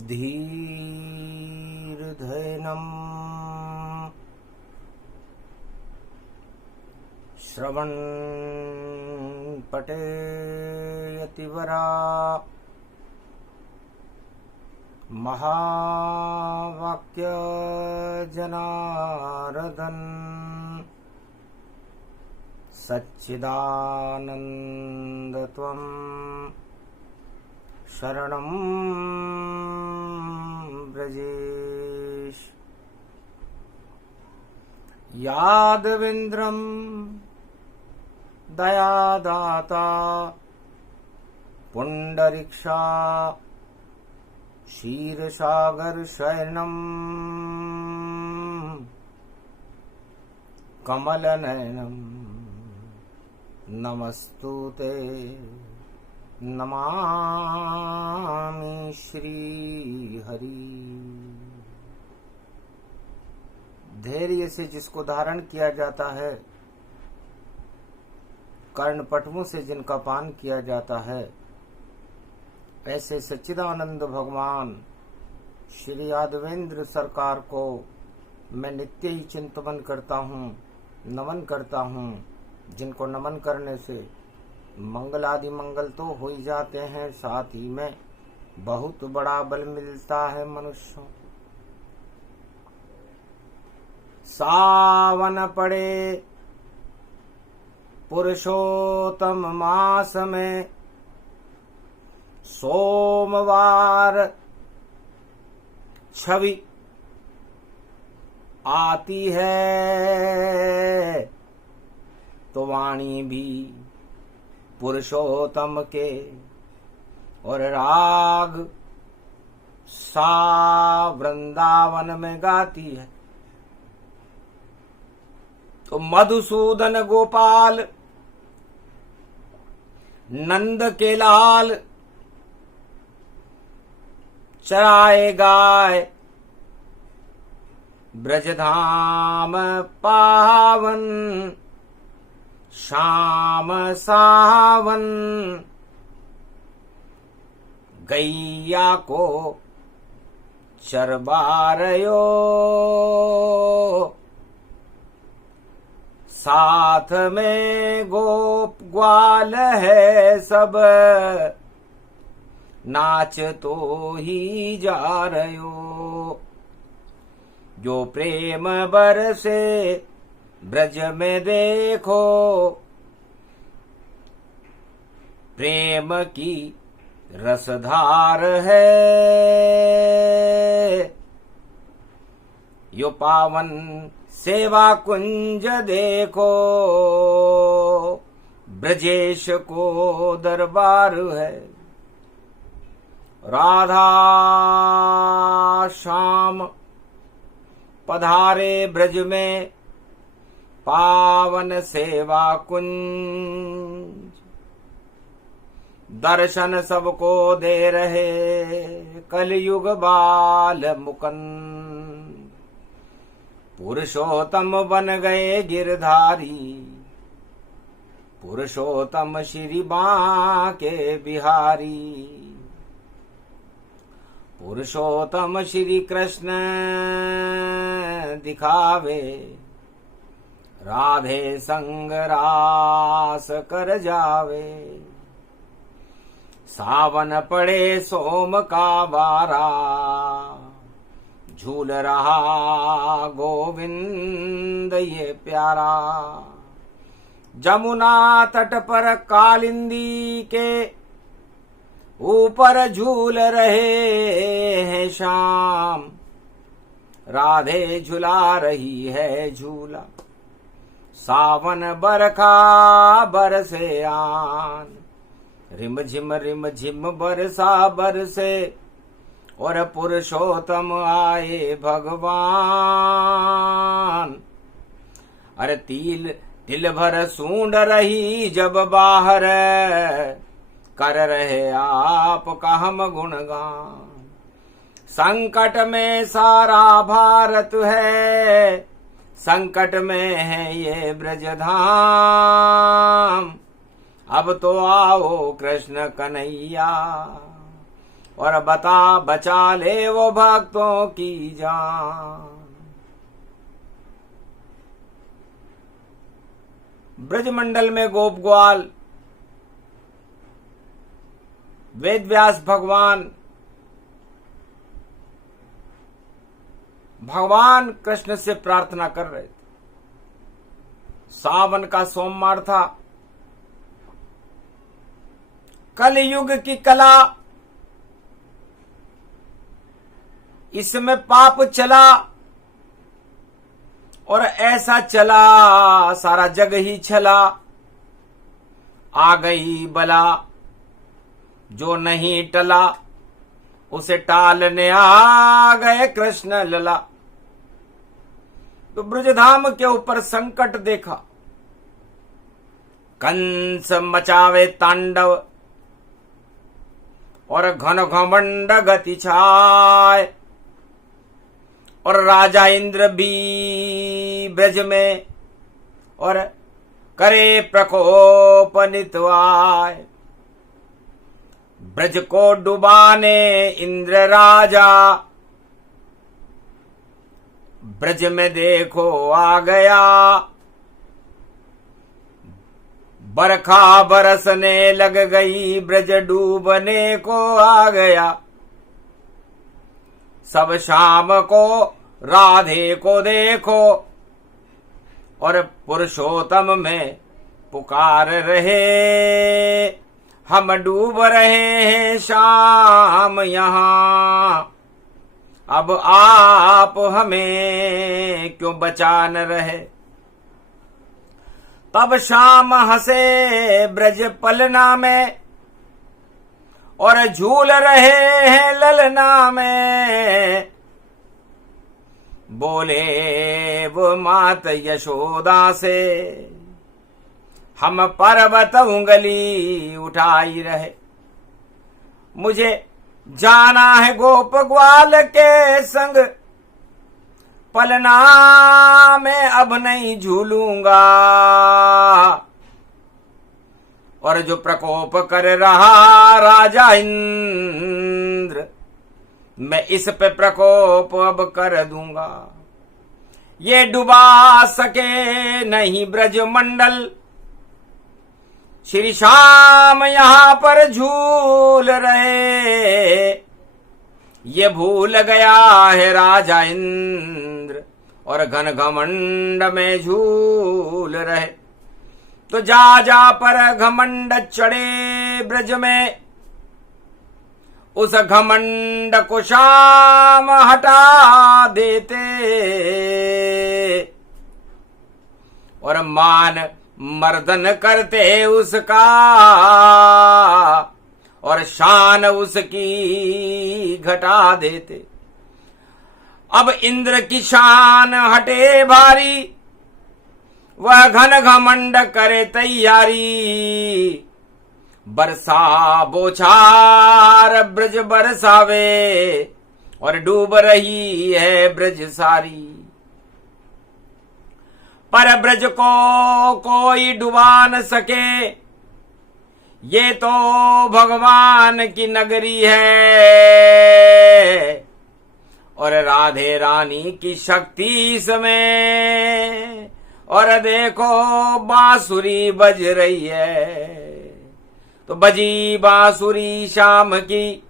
धीर्धैनम् श्रवण पठेयतिवरा महावाक्य जनार्दन सच्चिदानन्दत्वं शरणं व्रजेश। यादवेन्द्रं दयादाता पुंडरीक्षा क्षीरसागर शयनं कमलनयनं नमस्तुते नमामि श्री हरि। धैर्य से जिसको धारण किया जाता है, कर्णपटुओं से जिनका पान किया जाता है, ऐसे सच्चिदानंद भगवान श्री यादवेंद्र सरकार को मैं नित्य ही चिंतन करता हूँ, नमन करता हूँ, जिनको नमन करने से मंगल आदि मंगल तो हो ही जाते हैं, साथ ही में बहुत बड़ा बल मिलता है मनुष्यों को। सावन पड़े पुरुषोत्तम मास में, सोमवार छवि आती है, तो वाणी भी पुरुषोत्तम के और राग सा वृंदावन में गाती है। तो मधुसूदन गोपाल नंद के लाल चराए गाय ब्रजधाम पावन, श्याम सावन गैया को चरबारयो, साथ में गोप ग्वाल है सब, नाच तो ही जा रयो। जो प्रेम बरसे ब्रज में देखो, प्रेम की रसधार है। यो पावन सेवा कुंज देखो, ब्रजेश को दरबार है। राधा श्याम पधारे ब्रज में, पावन सेवा कुंज। दर्शन सबको दे रहे कलयुग बाल मुकुंद। पुरुषोत्तम बन गए गिरधारी, पुरुषोत्तम श्री बांके बिहारी। पुरुषोत्तम श्री कृष्ण दिखावे, राधे संग रास कर जावे। सावन पड़े सोम का बारा, झूल रहा गोविंद ये प्यारा। जमुना तट पर कालिंदी के ऊपर झूल रहे हैं श्याम, राधे झुला रही है झूला। सावन बरखा बरसे आन, रिम झिम बरसा बरसे। और पुरुषोत्तम आए भगवान। अरे तिल भर सूंड रही जब बाहर, कर रहे आपका हम गुणगान। संकट में सारा भारत है, संकट में है ये ब्रजधाम। अब तो आओ कृष्ण कन्हैया, और बचा ले वो भक्तों की जान। ब्रजमंडल में गोप ग्वाल वेद व्यास भगवान कृष्ण से प्रार्थना कर रहे थे। सावन का सोमवार था। कलयुग की कला, इसमें पाप चला और ऐसा चला सारा जग ही छला। आ गई बला जो नहीं टला, उसे टालने आ गए कृष्ण लला। तो ब्रजधाम के ऊपर संकट देखा। कंस मचावे तांडव और घन घमंड गति छाए, और राजा इंद्र भी ब्रज में और करे प्रकोप नितवाय। ब्रज को डुबाने इंद्र राजा, ब्रज में देखो आ गया। बरखा बरसने लग गई, ब्रज डूबने को आ गया। सब शाम को राधे को देखो, और पुरुषोत्तम में पुकार रहे। हम डूब रहे हैं शाम यहाँ, अब आप हमें क्यों बचा न रहे। तब शाम हंसे ब्रज पलना में, और झूल रहे हैं ललना में। बोले वो मात यशोदा से, हम पर्वत उंगली उठाई रहे। मुझे जाना है गोप ग्वाल के संग, पलना में अब नहीं झूलूंगा। और जो प्रकोप कर रहा राजा इंद्र, मैं इस पे प्रकोप अब कर दूंगा। ये डुबा सके नहीं ब्रज मंडल, श्री श्याम यहां पर झूल रहे। ये भूल गया है राजा इंद्र, और घन घमंड में झूल रहे। तो जा जा पर घमंड चढ़े ब्रज में, उस घमंड को श्याम हटा देते। और मान मर्दन करते उसका, और शान उसकी घटा देते। अब इंद्र की शान हटे भारी, वह घन घमंड करे तैयारी। बरसा बोछार ब्रज बरसावे, और डूब रही है ब्रज सारी। पर ब्रज को कोई डुबा न सके, ये तो भगवान की नगरी है। और राधे रानी की शक्ति इसमें, और देखो बांसुरी बज रही है। तो बजी बांसुरी शाम की,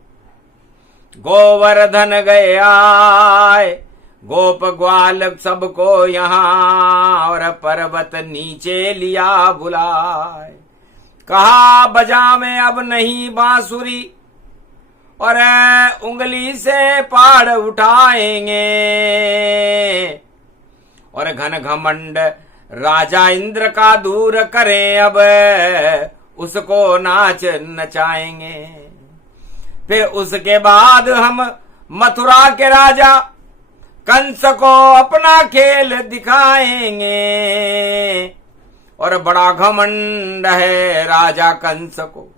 गोवर्धन गए आए। गोप ग्वाल सबको यहाँ, और पर्वत नीचे लिया बुलाए। कहा बजावे अब नहीं बांसुरी, और उंगली से पाड़ उठाएंगे। और घन घमंड राजा इंद्र का दूर करें, अब उसको नाच नचाएंगे। फिर उसके बाद हम मथुरा के राजा कंस को अपना खेल दिखाएंगे। और बड़ा घमंड है राजा कंस को,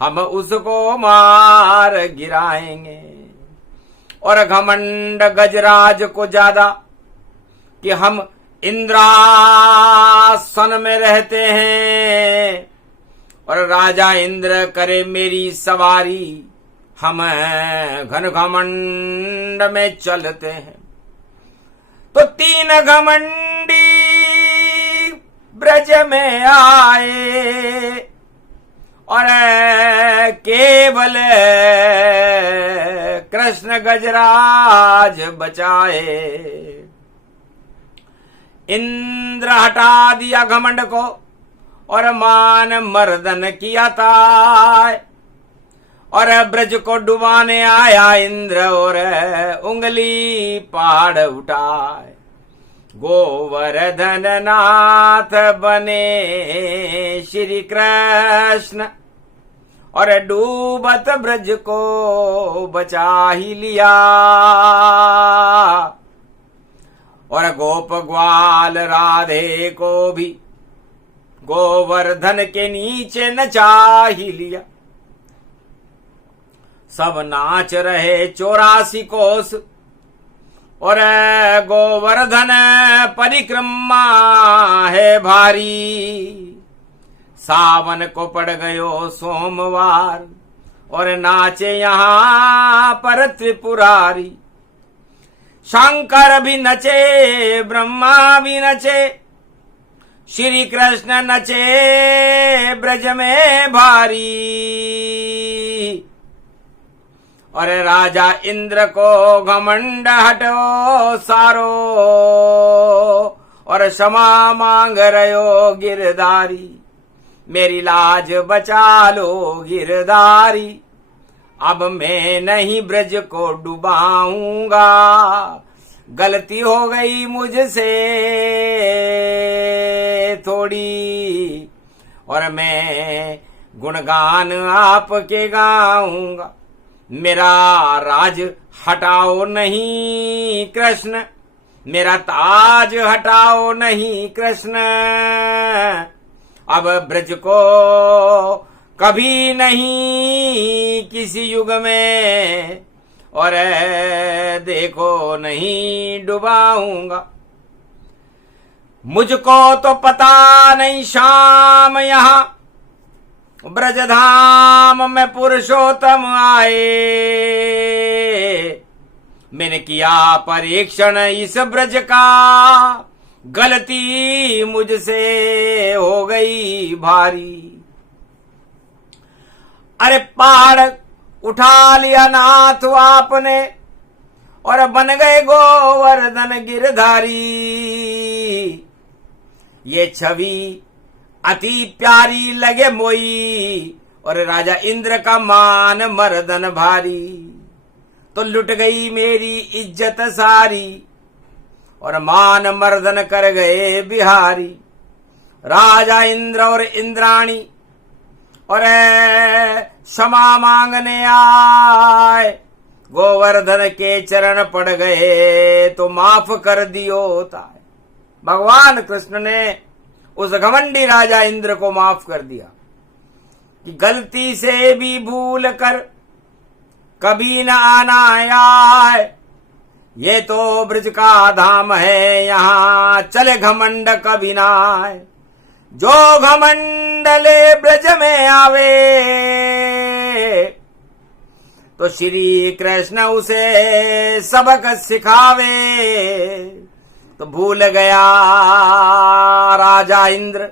हम उसको मार गिराएंगे। और घमंड गजराज को ज्यादा कि हम इंद्रासन में रहते हैं, और राजा इंद्र करे मेरी सवारी, हम घन घमंड में चलते हैं। तो 3 घमंडी ब्रज में आए और केवल कृष्ण गजराज बचाए। इंद्र हटा दिया घमंड को और मान मर्दन किया ताय, और ब्रज को डुबाने आया इंद्र और उंगली पहाड़ उठाए। गोवर्धन नाथ बने श्री कृष्ण और डूबत ब्रज को बचा ही लिया। और गोप ग्वाल राधे को भी गोवर्धन के नीचे नचा ही लिया। सब नाच रहे 84 कोस और गोवर्धन परिक्रमा है भारी। सावन को पड़ गयो सोमवार और नाचे यहाँ पर त्रिपुरारी। शंकर भी नचे ब्रह्मा भी नचे, श्री कृष्ण नचे ब्रज में भारी। और राजा इंद्र को घमंड हटो सारो और क्षमा मांग रयो गिरधारी। मेरी लाज बचा लो गिरधारी, अब मैं नहीं ब्रज को डुबाऊंगा। गलती हो गई मुझसे थोड़ी और मैं गुणगान आपके गाऊंगा। मेरा राज हटाओ नहीं कृष्ण, मेरा ताज हटाओ नहीं कृष्ण। अब ब्रज को कभी नहीं किसी युग में और देखो नहीं डुबाऊंगा। मुझको तो पता नहीं शाम यहाँ ब्रजधाम में पुरुषोत्तम आए। मैंने किया परीक्षण इस ब्रज का, गलती मुझसे हो गई भारी। अरे पहाड़ उठा लिया नाथ आपने और बन गए गोवर्धन गिरधारी। ये छवि अति प्यारी लगे मोई और राजा इंद्र का मान मर्दन भारी। तो लुट गई मेरी इज्जत सारी और मान मर्दन कर गए बिहारी। राजा इंद्र और इंद्राणी और क्षमा मांगने आए। गोवर्धन के चरण पड़ गए तो माफ कर दियो ताय। भगवान कृष्ण ने उस घमंडी राजा इंद्र को माफ कर दिया कि गलती से भी भूल कर कभी न आना आए। ये तो ब्रज का धाम है, यहाँ चले घमंड कभी ना आए। जो घमंडले ब्रज में आवे तो श्री कृष्ण उसे सबक सिखावे। तो भूल गया राजा इंद्र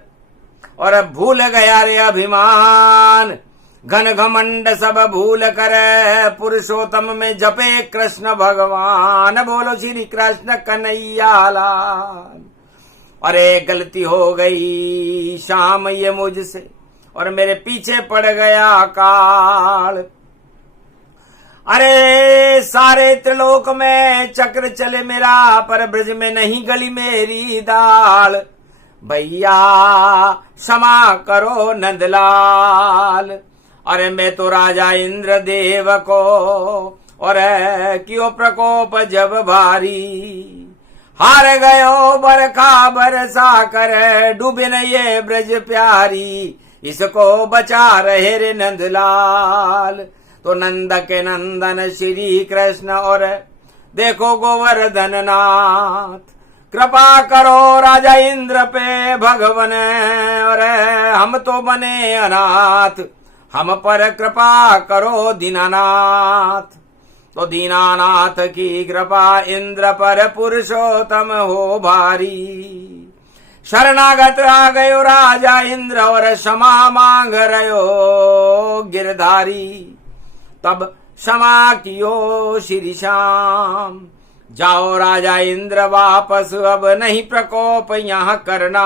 और भूल गया रे अभिमान। घन घमंड सब भूल कर पुरुषोत्तम में जपे कृष्ण भगवान। बोलो श्री कृष्ण कन्हैया लाल। अरे गलती हो गई शाम ये मुझसे और मेरे पीछे पड़ गया काल। अरे सारे त्रिलोक में चक्र चले मेरा, पर ब्रज में नहीं गली मेरी दाल। भैया क्षमा करो नंदलाल। अरे मैं तो राजा इंद्र देव को और क्यों प्रकोप जब भारी। हार गयो बरखा बरसा कर डूबे न ये ब्रज प्यारी। इसको बचा रहे रे नंदलाल। तो नंद के नंदन श्री कृष्ण और देखो गोवर्धन नाथ। कृपा करो राजा इंद्र पे भगवन और हम तो बने अनाथ। हम पर कृपा करो दीनानाथ। तो दीनानाथ की कृपा इंद्र पर पुरुषोत्तम हो भारी। शरणागत आ गयो राजा इंद्र और क्षमा मांग रयो गिरधारी। तब क्षमा कियो श्री श्याम, जाओ राजा इंद्र वापस, अब नहीं प्रकोप यहाँ करना।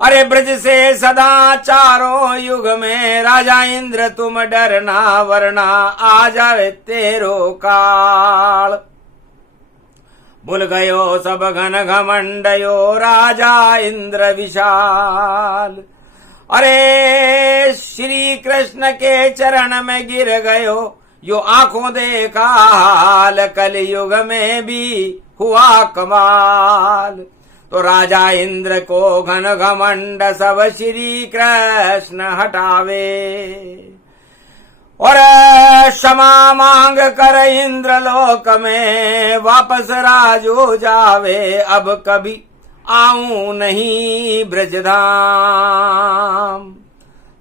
अरे ब्रज से सदा चारों युग में राजा इंद्र तुम डरना, वरना आ जावे तेरो काल। भूल गयो सब घन घमंडयो राजा इंद्र विशाल। अरे श्री कृष्ण के चरण में गिर गयो, यो आंखों देखा हाल, कलयुग में भी हुआ कमाल। तो राजा इंद्र को घन घमंड सब श्री कृष्ण हटावे, और क्षमा मांग कर इंद्र लोक में वापस राज हो जावे। अब कभी आऊं नहीं ब्रजधाम,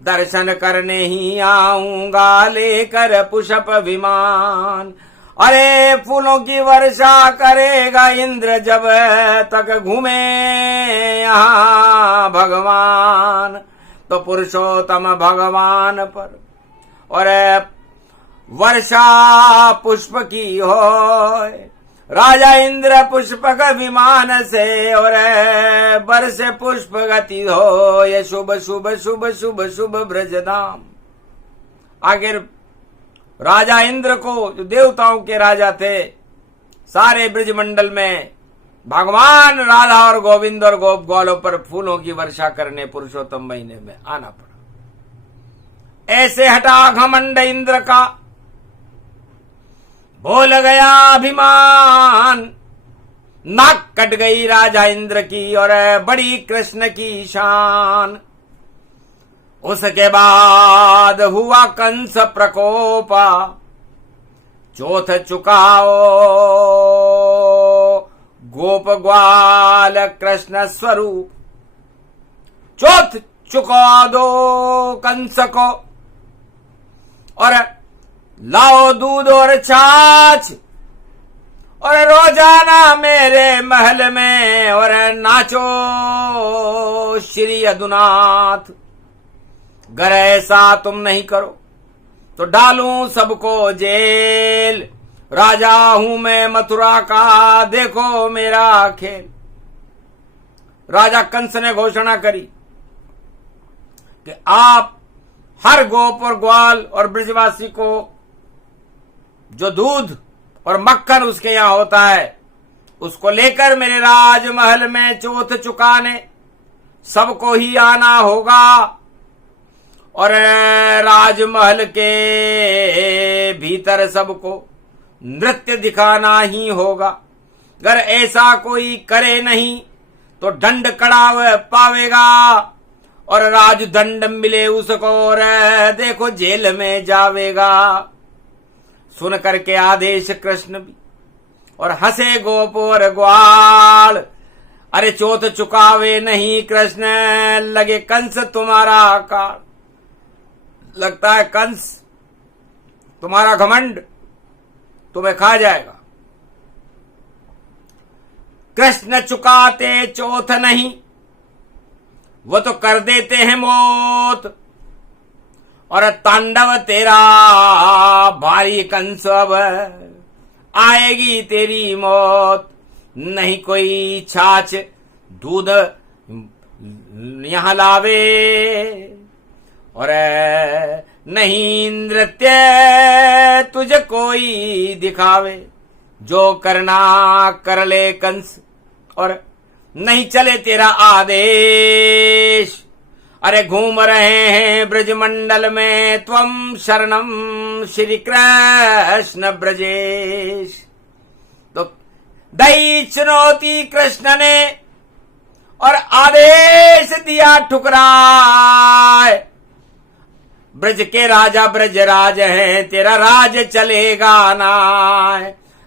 दर्शन करने ही आऊंगा लेकर पुष्प विमान। अरे फूलों की वर्षा करेगा इंद्र जब तक घूमे यहाँ भगवान। तो पुरुषोत्तम भगवान पर और वर्षा पुष्प की हो, राजा इंद्र पुष्पक विमान से और बरस पुष्प गति हो। ये शुभ शुभ शुभ शुभ शुभ ब्रजधाम। आखिर राजा इंद्र को, जो देवताओं के राजा थे, सारे ब्रजमंडल में भगवान राधा और गोविंद और गोप ग्वालों पर फूलों की वर्षा करने पुरुषोत्तम महीने में आना पड़ा। ऐसे हटा घमंड इंद्र का, भूल गया अभिमान। नाक कट गई राजा इंद्र की और बड़ी कृष्ण की शान। उसके बाद हुआ कंस प्रकोपा, चौथ चुकाओ गोप ग्वाल कृष्ण स्वरूप। चौथ चुका दो कंस को, और लाओ दूध और छाछ, और रोजाना मेरे महल में और नाचो श्री यदुनाथ। अगर ऐसा तुम नहीं करो तो डालूं सबको जेल। राजा हूं मैं मथुरा का, देखो मेरा खेल। राजा कंस ने घोषणा करी कि आप हर गोप और ग्वाल और ब्रजवासी को जो दूध और मक्खन उसके यहां होता है, उसको लेकर मेरे राजमहल में चौथ चुकाने सबको ही आना होगा, और राजमहल के भीतर सबको नृत्य दिखाना ही होगा। अगर ऐसा कोई करे नहीं तो दंड कड़ा पावेगा, और राजदंड मिले उसको और देखो जेल में जावेगा। सुन करके आदेश कृष्ण भी, और हंसे गोप और ग्वाल। अरे चौथ चुकावे नहीं कृष्ण, लगे कंस तुम्हारा काल। लगता है कंस तुम्हारा घमंड तुम्हें खा जाएगा। कृष्ण चुकाते चौथ नहीं, वो तो कर देते हैं मौत। और तांडव तेरा भारी कंस, अब आएगी तेरी मौत। नहीं कोई छाछ दूध यहां लावे, और नहीं नृत्य तुझे कोई दिखावे। जो करना कर ले कंस, और नहीं चले तेरा आदेश। अरे घूम रहे हैं ब्रजमंडल में त्वम शरणम श्री कृष्ण ब्रजेश। तो दई चुनौती कृष्ण ने और आदेश दिया ठुकराए। ब्रज के राजा ब्रजराज हैं, तेरा राज चलेगा ना।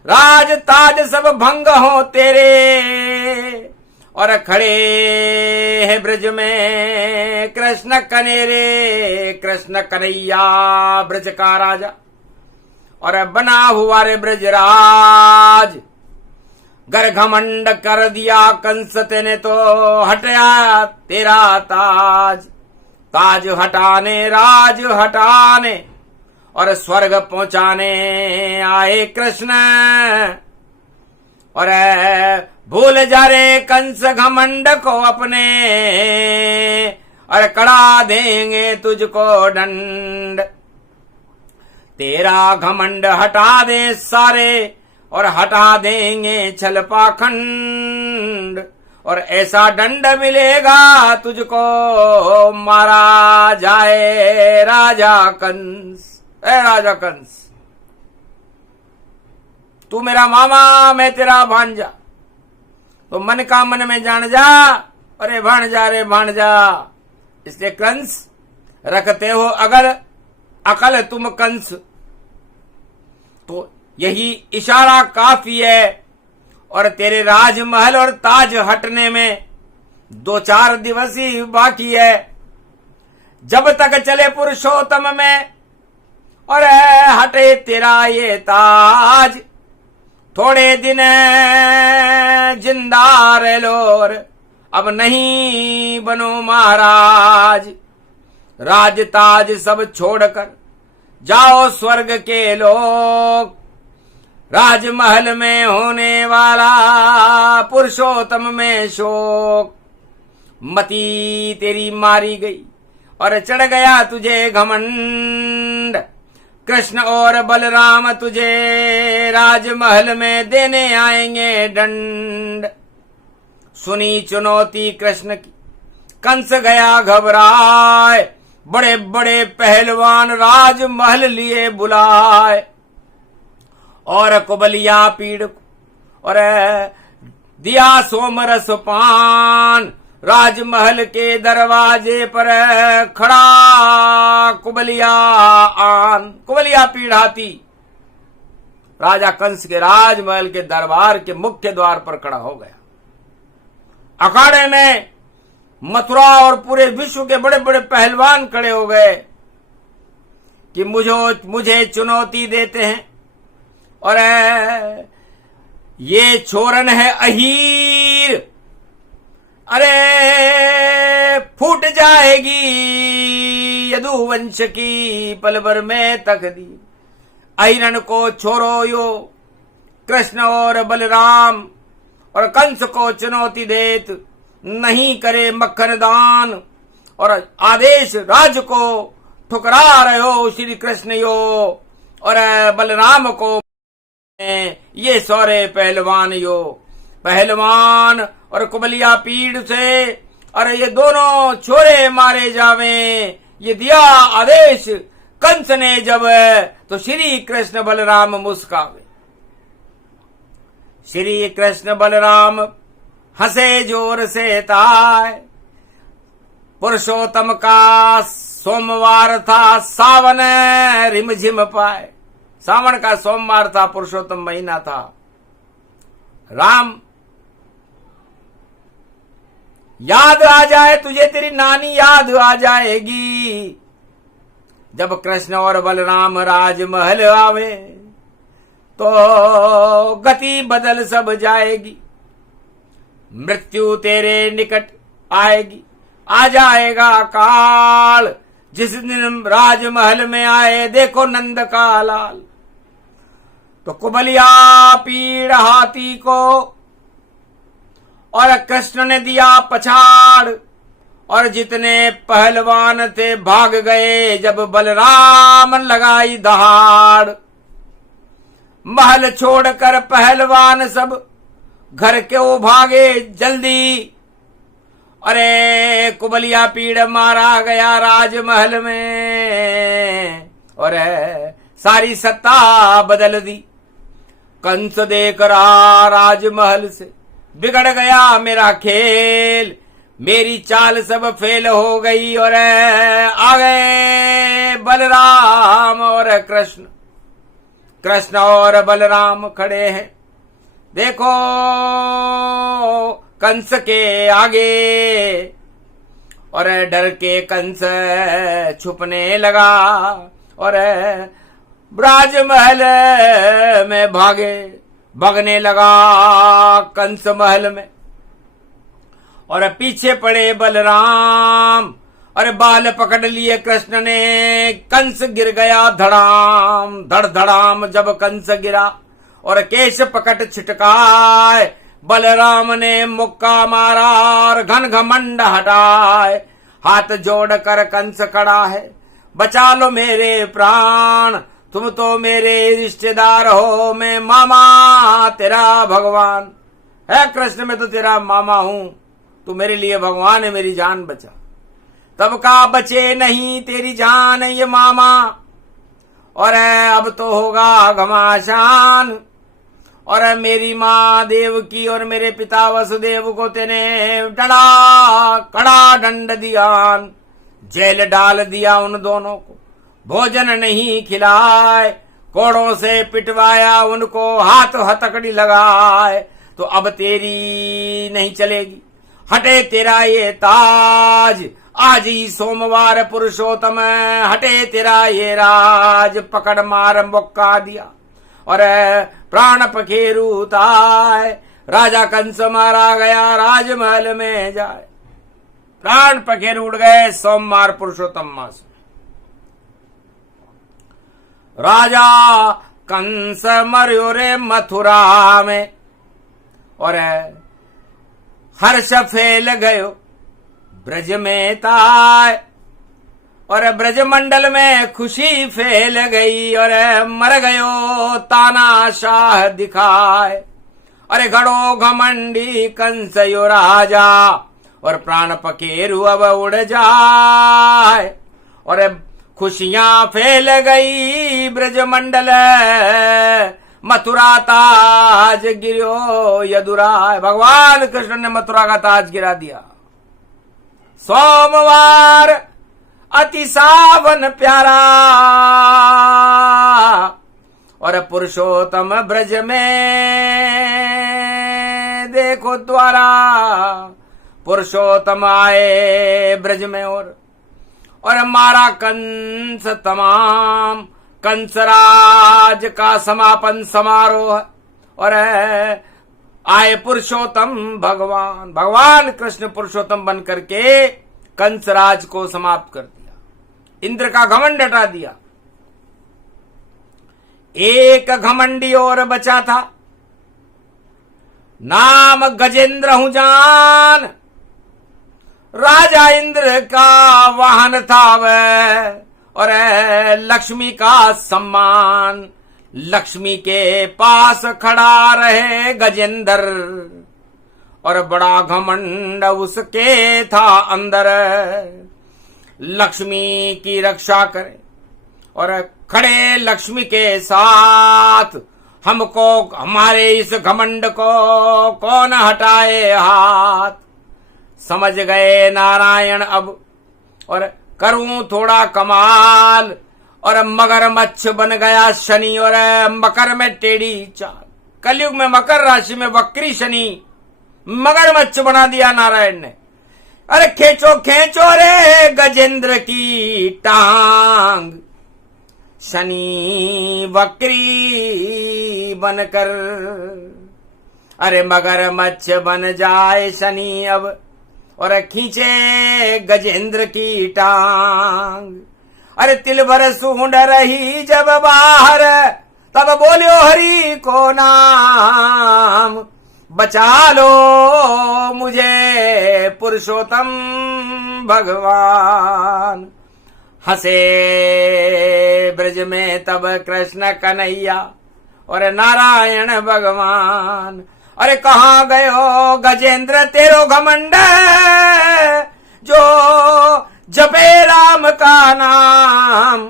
राज ताज सब भंग हो तेरे, और खड़े हैं ब्रज में कृष्ण कनेरे, कृष्ण कन्हैया ब्रज का राजा, और बना हुआ रे ब्रजराज। गर घमंड कर दिया कंस तेने तो हटाया तेरा ताज, ताज हटाने राज हटाने और स्वर्ग पहुंचाने आए कृष्ण। और भूल जा रे कंस घमंड को अपने, और कड़ा देंगे तुझको दंड। तेरा घमंड हटा दे सारे और हटा देंगे छल पाखंड, और ऐसा दंड मिलेगा तुझको मारा जाए राजा कंस। ए राजा कंस, तू मेरा मामा मैं तेरा भांजा, तो मन का मन में जान जा, अरे भांजा रे भांजा। इसलिए कंस रखते हो अगर अकल तुम कंस, तो यही इशारा काफी है। और तेरे राजमहल और ताज हटने में 2-4 दिवस ही बाकी है। जब तक चले पुरुषोत्तम में और हटे तेरा ये ताज, थोड़े दिन जिंदा रह लो, अब नहीं बनो महाराज। राज ताज सब छोड़कर जाओ स्वर्ग के लोग, राजमहल में होने वाला पुरुषोत्तम में शोक। मती तेरी मारी गई और चढ़ गया तुझे घमंड, कृष्ण और बलराम तुझे राजमहल में देने आएंगे दंड। सुनी चुनौती कृष्ण की कंस गया घबराए, बड़े बड़े पहलवान राजमहल लिए बुलाए। और कुबलिया पीड़ को और दिया सोमरस पान, राजमहल के दरवाजे पर खड़ा कुबलिया आन। कुबलिया पीड़ हाथी राजा कंस के राजमहल के दरबार के मुख्य द्वार पर खड़ा हो गया। अखाड़े में मथुरा और पूरे विश्व के बड़े बड़े पहलवान खड़े हो गए कि मुझे चुनौती देते हैं, और ये छोरन है अहीर, अरे फूट जाएगी यदुवंश की पल भर में तकदीर। अहिरन को छोड़ो यो कृष्ण और बलराम, और कंस को चुनौती देत नहीं करे मक्खन दान, और आदेश राज को ठुकरा रहे हो श्री कृष्ण यो, और बलराम को ये सारे पहलवान यो। पहलवान और कुबलिया पीड़ से और ये दोनों छोरे मारे जावे, ये दिया आदेश कंस ने जब, तो श्री कृष्ण बलराम मुस्कावे। श्री कृष्ण बलराम हंसे जोर से ताय, पुरुषोत्तम का सोमवार था सावन रिमझिम पाए। सावन का सोमवार था, पुरुषोत्तम महीना था। राम याद आ जाए तुझे, तेरी नानी याद आ जाएगी। जब कृष्ण और बलराम राजमहल आवे तो गति बदल सब जाएगी, मृत्यु तेरे निकट आएगी। आ जाएगा काल जिस दिन राजमहल में आए देखो नंद का लाल। तो कुबलिया पीड़ हाथी को और कृष्ण ने दिया पछाड़, और जितने पहलवान थे भाग गए जब बलराम लगाई दहाड़। महल छोड़कर पहलवान सब घर क्यों भागे जल्दी, अरे कुबलिया पीड़ मारा गया राजमहल में, और सारी सत्ता बदल दी। कंस देख रहा राजमहल से बिगड़ गया मेरा खेल, मेरी चाल सब फेल हो गई, और आ गए बलराम और कृष्ण। कृष्ण और बलराम खड़े हैं, देखो कंस के आगे, और डर के कंस छुपने लगा और राजमहल में भागने लगा कंस महल में। और पीछे पड़े बलराम, और बाल पकड़ लिए कृष्ण ने, कंस गिर गया धड़ाम धड़ धड़ाम। जब कंस गिरा और केश पकड़ छिटकाए, बलराम ने मुक्का मारा और घन घमंड हटाए। हाथ जोड़कर कंस खड़ा है, बचा लो मेरे प्राण, तुम तो मेरे रिश्तेदार हो, मैं मामा तेरा भगवान है। कृष्ण मैं तो तेरा मामा हूं, तू मेरे लिए भगवान है, मेरी जान बचा। तब का बचे नहीं तेरी जान ये मामा, और अब तो होगा घमासान। और मेरी माँ देवकी और मेरे पिता वसुदेव को तेने डड़ा कड़ा दंड दिया, जेल डाल दिया उन दोनों को, भोजन नहीं खिलाए, कोड़ों से पिटवाया उनको, हाथ हथकड़ी लगाए। तो अब तेरी नहीं चलेगी, हटे तेरा ये ताज, आज ही सोमवार पुरुषोत्तम, हटे तेरा ये राज। पकड़ मार मुक्का दिया और प्राण पखेरु ताय, राजा कंस मारा गया राजमहल में जाए। प्राण पखेरु उड़ गए सोमवार पुरुषोत्तम मास में। राजा कंस मर्यो रे मथुरा में, और हर्ष फैल गयो ब्रज में ताय, और ब्रजमंडल में खुशी फैल गई, और मर गयो तानाशाह दिखाए। अरे घड़ो घमंडी कंस यो राजा, और प्राण पखेरु अब उड़ जाए। और खुशियां फैल गई ब्रजमंडल, मथुरा ताज गिरो यदुराय। भगवान कृष्ण ने मथुरा का ताज गिरा दिया। सोमवार अति सावन प्यारा, और पुरुषोत्तम ब्रज में देखो द्वारा। पुरुषोत्तम आए ब्रज में, और मारा कंस तमाम, कंसराज का समापन समारोह। और आए पुरुषोत्तम भगवान, भगवान कृष्ण पुरुषोत्तम बन करके कंसराज को समाप्त कर दिया, इंद्र का घमंड हटा दिया। एक घमंडी और बचा था, नाम गजेंद्र हूं जान, राजा इंद्र का वाहन था वह, और लक्ष्मी का सम्मान। लक्ष्मी के पास खड़ा रहे गजेंद्र, और बड़ा घमंड उसके था अंदर। लक्ष्मी की रक्षा करे, और खड़े लक्ष्मी के साथ, हमको हमारे इस घमंड को कौन हटाए हाथ। समझ गए नारायण अब, और करूं थोड़ा कमाल, और मगरमच्छ बन गया शनि, और मकर में टेढ़ी चाल। कलयुग में मकर राशि में वक्री शनि मगरमच्छ बना दिया नारायण ने। अरे खींचो खींचो रे गजेंद्र की टांग, शनि वक्री बनकर। अरे मगरमच्छ बन जाए शनि अब, और खींचे गजेंद्र की टांग। अरे तिल भर सूंड रही जब बाहर, तब बोलियो हरि को नाम, बचा लो मुझे पुरुषोत्तम भगवान। हंसे ब्रज में तब कृष्ण कन्हैया, और नारायण भगवान। अरे कहाँ गयो गजेंद्र तेरो घमंड, जो जपे राम का नाम।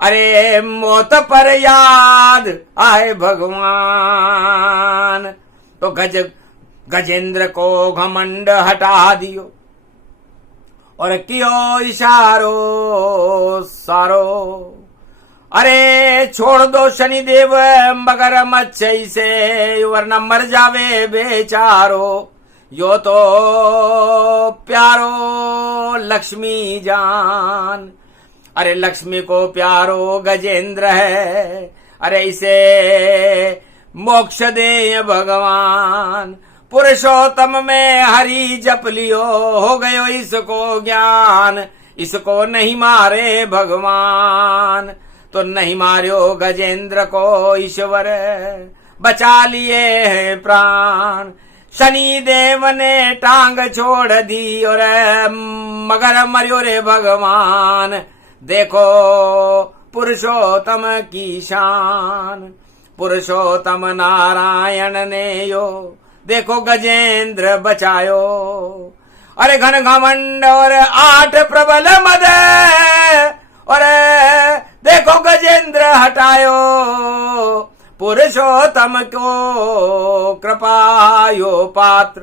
अरे मौत पर याद आए भगवान, तो गजेंद्र को घमंड हटा दियो, और कियो इशारो सारो। अरे छोड़ दो शनिदेव मगरमच्छ से, वरना मर जावे बेचारो। यो तो प्यारो लक्ष्मी जान। अरे लक्ष्मी को प्यारो गजेंद्र है, अरे इसे मोक्ष दे भगवान। पुरुषोत्तम में हरि जप लियो, हो गयो इसको ज्ञान। इसको नहीं मारे भगवान, तो नहीं मारियो गजेंद्र को ईश्वर, बचा लिए हैं प्राण। शनि देव ने टांग छोड़ दी और मगर मरियो रे भगवान। देखो पुरुषोत्तम की शान, पुरुषोत्तम नारायण ने यो देखो गजेंद्र बचायो। अरे घन घमंड और 8 प्रबल मद, और देखो गजेंद्र हटायो। पुरुषोत्तम को कृपायो पात्र,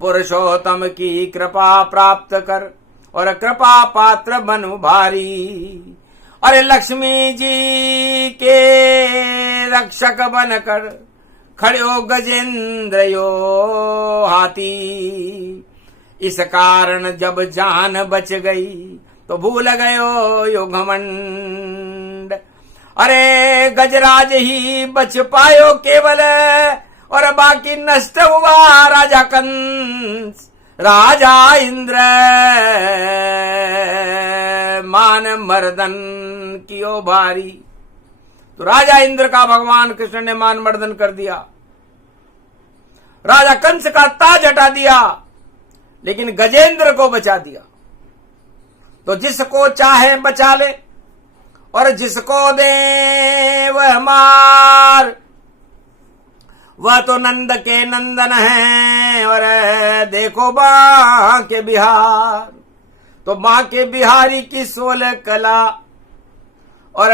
पुरुषोत्तम की कृपा प्राप्त कर और कृपा पात्र बनु भारी। अरे लक्ष्मी जी के रक्षक बनकर खड़ो गजेंद्र यो हाथी। इस कारण जब जान बच गई तो भूल गयो यो घमंड। अरे गजराज ही बच पायो केवल, और बाकी नष्ट हुआ राजा कंस। राजा इंद्र मान मर्दन कियो भारी। तो राजा इंद्र का भगवान कृष्ण ने मान मर्दन कर दिया, राजा कंस का ताज हटा दिया, लेकिन गजेंद्र को बचा दिया। तो जिसको चाहे बचा ले और जिसको दे वह मार। वह तो नंद के नंदन हैं, और देखो मां के बिहार। तो मां के बिहारी की 16 कला, और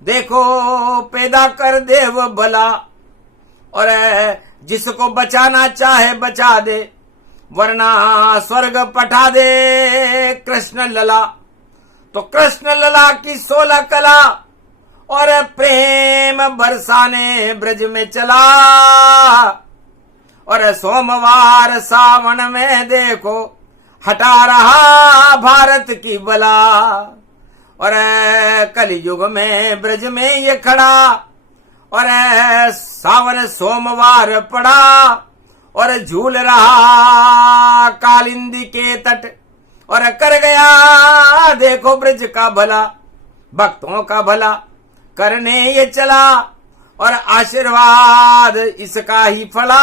देखो पैदा कर देव भला। और जिसको बचाना चाहे बचा दे, वरना स्वर्ग पठा दे कृष्ण लला। तो कृष्ण लला की 16 कला, और प्रेम बरसाने ब्रज में चला। और सोमवार सावन में देखो हटा रहा भारत की बला। और कलयुग में ब्रज में ये खड़ा, और सावन सोमवार पड़ा, और झूल रहा कालिंदी के तट। और कर गया देखो ब्रज का भला, भक्तों का भला करने ये चला। और आशीर्वाद इसका ही फला।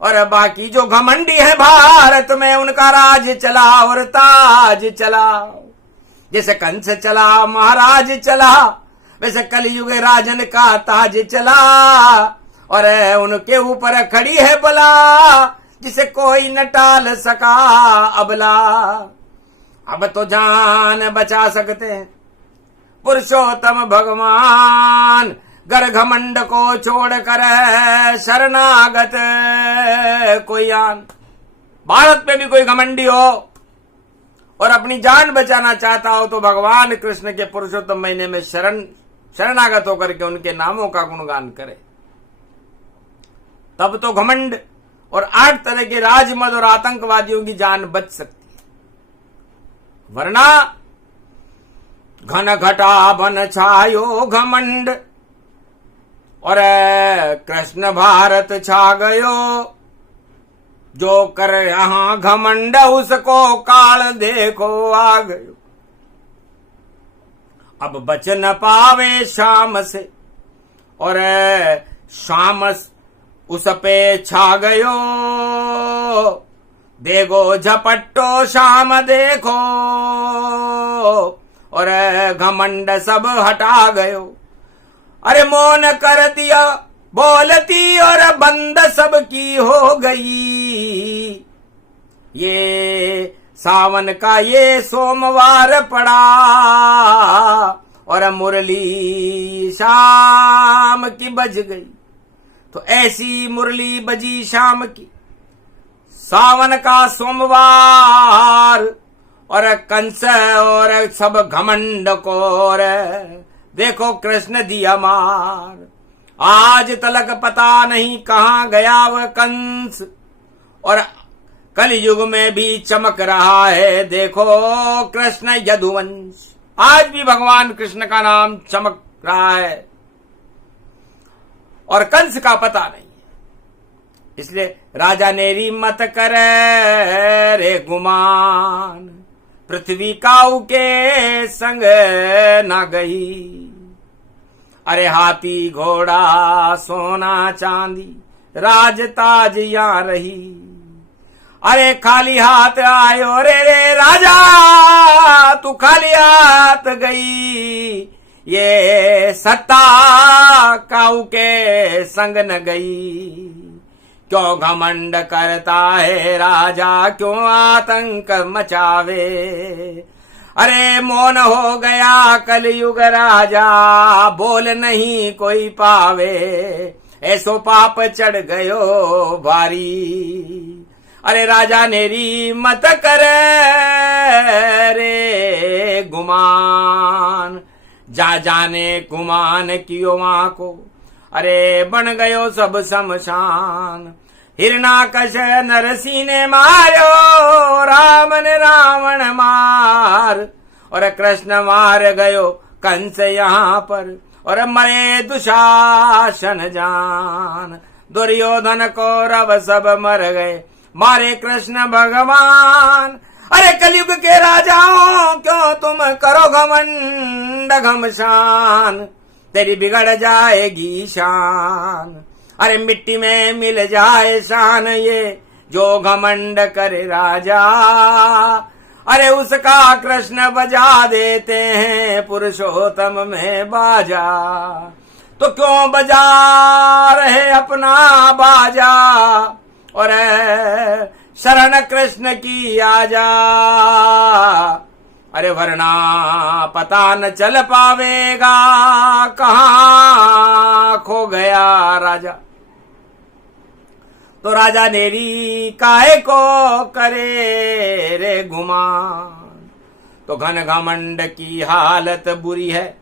और बाकी जो घमंडी है भारत में, उनका राज चला और ताज चला। जैसे कंस चला महाराज चला, वैसे कलयुग राजन का ताज चला। और उनके ऊपर खड़ी है बला, जिसे कोई न टाल सका अबला। अब तो जान बचा सकते हैं पुरुषोत्तम भगवान। गर घमंड को छोड़कर शरणागत कोई आन। भारत में भी कोई घमंडी हो और अपनी जान बचाना चाहता हो, तो भगवान कृष्ण के पुरुषोत्तम महीने में शरणागत होकर के उनके नामों का गुणगान करे। तब तो घमंड और 8 तरह के राजमद और आतंकवादियों की जान बच सकती है। वरना घन घटा बन छायो घमंड, और कृष्ण भारत छा गयो। जो कर यहां घमंड, उसको काल देखो आ गयो। अब बच न पावे शाम से, और शाम उस पे छा गयो। देखो झपट्टो शाम देखो, और घमंड सब हटा गयो। अरे मौन कर दिया बोलती, और बंद सब की हो गई। ये सावन का ये सोमवार पड़ा, और मुरली शाम की बज गई। तो ऐसी मुरली बजी शाम की, सावन का सोमवार। और कंस और सब घमंड को, और देखो कृष्ण दिया मार। आज तलक पता नहीं कहां गया वह कंस, और कलयुग में भी चमक रहा है देखो कृष्ण यदुवंश। आज भी भगवान कृष्ण का नाम चमक रहा है और कंस का पता नहीं है। इसलिए राजा नेरी मत कर रे गुमान, पृथ्वी काऊ के संग न गई। अरे हाथी घोड़ा सोना चांदी राज ताज यहाँ रही। अरे खाली हाथ आयो रे राजा, तू खाली हाथ गई, ये सत्ता काऊ के संग न गई। क्यों घमंड करता है राजा, क्यों आतंक मचावे। अरे मौन हो गया कलयुग राजा, बोल नहीं कोई पावे। ऐसो पाप चढ़ गयो भारी। अरे राजा नेरी मत कर रे गुमान, जा जाने गुमान कियो मां को, अरे बन गयो सब शमशान। हिरणाकश नरसी ने मारो, राम ने रावण मार, और कृष्ण मार गयो कंस यहाँ पर, और मरे दुशासन जान। दुर्योधन कौरव सब मर गए, मारे कृष्ण भगवान। अरे कलयुग के राजाओं क्यों तुम करो घमंड घमशान, तेरी बिगड़ जाएगी शान। अरे मिट्टी में मिल जाए शान ये जो घमंड करे राजा, अरे उसका कृष्ण बजा देते हैं पुरुषोत्तम में बाजा। तो क्यों बजा रहे अपना बाजा, और शरण कृष्ण की आजा। अरे वरना पता न चल पावेगा कहाँ खो गया राजा। तो राजा नेरी काहे को करे रे गुमान, तो घन घमंड की हालत बुरी है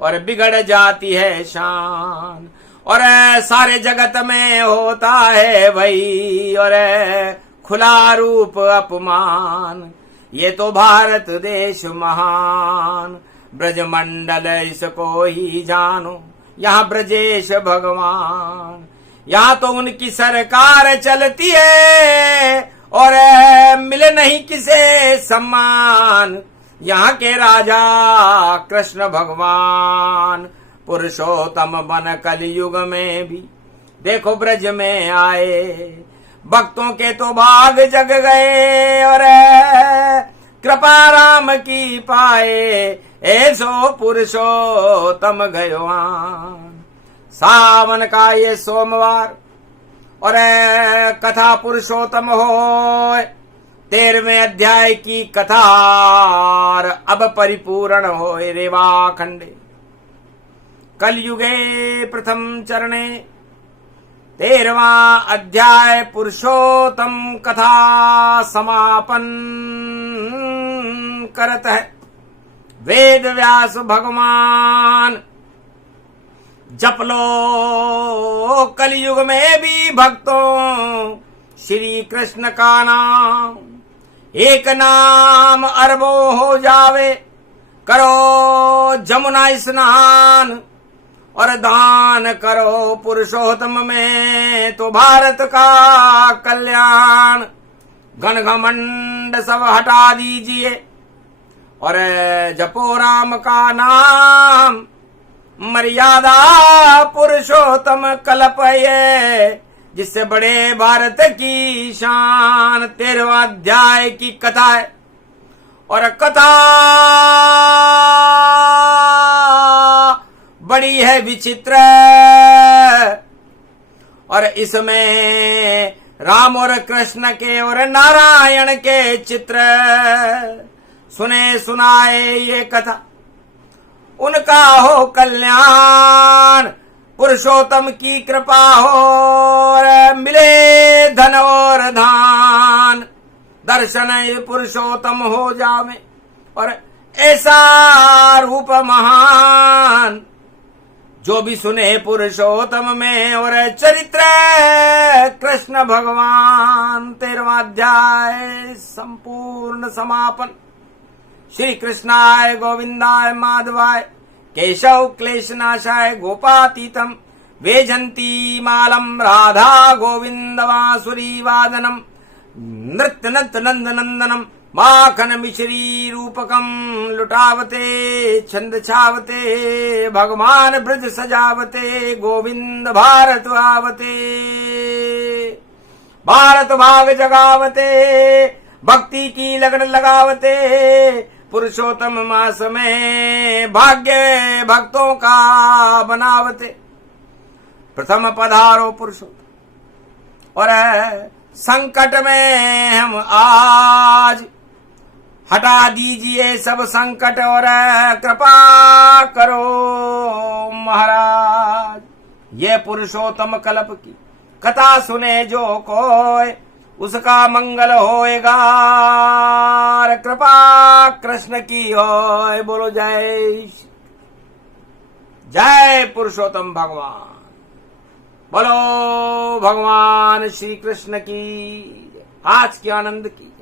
और बिगड़ जाती है शान। और सारे जगत में होता है भाई और खुला रूप अपमान। ये तो भारत देश महान, ब्रजमंडल इसको ही जानो, यहाँ ब्रजेश भगवान। यहाँ तो उनकी सरकार चलती है और मिले नहीं किसे सम्मान। यहाँ के राजा कृष्ण भगवान पुरुषोत्तम बन कलयुग में भी देखो ब्रज में आए। भक्तों के तो भाग जग गए और कृपा राम की पाए, ऐसो पुरुषोत्तम गयोआन। सावन का ये सोमवार और कथा पुरुषोत्तम हो 13वें अध्याय की कथा अब परिपूर्ण हो रेवा खंडे। कलयुगे प्रथम चरणे 13वां अध्याय पुरुषोत्तम कथा समापन करत है। वेद व्यास भगवान जप लो कलयुग में भी भक्तों श्री कृष्ण का नाम। एक नाम अरबों हो जावे, करो जमुना स्नान और दान करो पुरुषोत्तम में तो भारत का कल्याण। घन घमंड सब हटा दीजिए और जपो राम का नाम। मर्यादा पुरुषोत्तम कल्प ये जिससे बड़े भारत की शान। 13वां अध्याय की कथा है और कथा बड़ी है विचित्र और इसमें राम और कृष्ण के और नारायण के चित्र सुने सुनाए ये कथा। उनका हो कल्याण, पुरुषोत्तम की कृपा हो और मिले धन और धान। दर्शन पुरुषोत्तम हो जावे और ऐसा रूप महान जो भी सुने पुरुषोत्तम में और चरित्र कृष्ण भगवान 13वां अध्याय संपूर्ण समापन। श्री कृष्णाय गोविंदाय माधवाय केशव क्लेशनाशाय गोपातीतम वेजंती मालम राधा गोविंद वासुरी वादनम नृत्य नंद नंद नंदनम माखन मिश्री रूपकम लुटावते छंद छावते भगवान ब्रज सजावते गोविंद भारत आवते भारत भाग जगावते भक्ति की लगन लगावते पुरुषोत्तम मास में भाग्य भक्तों का बनावते। प्रथम पधारो पुरुषोत्तम और संकट में हम आज हटा दीजिए सब संकट और कृपा करो महाराज। ये पुरुषोत्तम कल्प की कथा सुने जो कोई उसका मंगल होएगा कृपा कृष्ण की होए। बोलो जय पुरुषोत्तम भगवान। बोलो भगवान श्री कृष्ण की आज के आनंद की।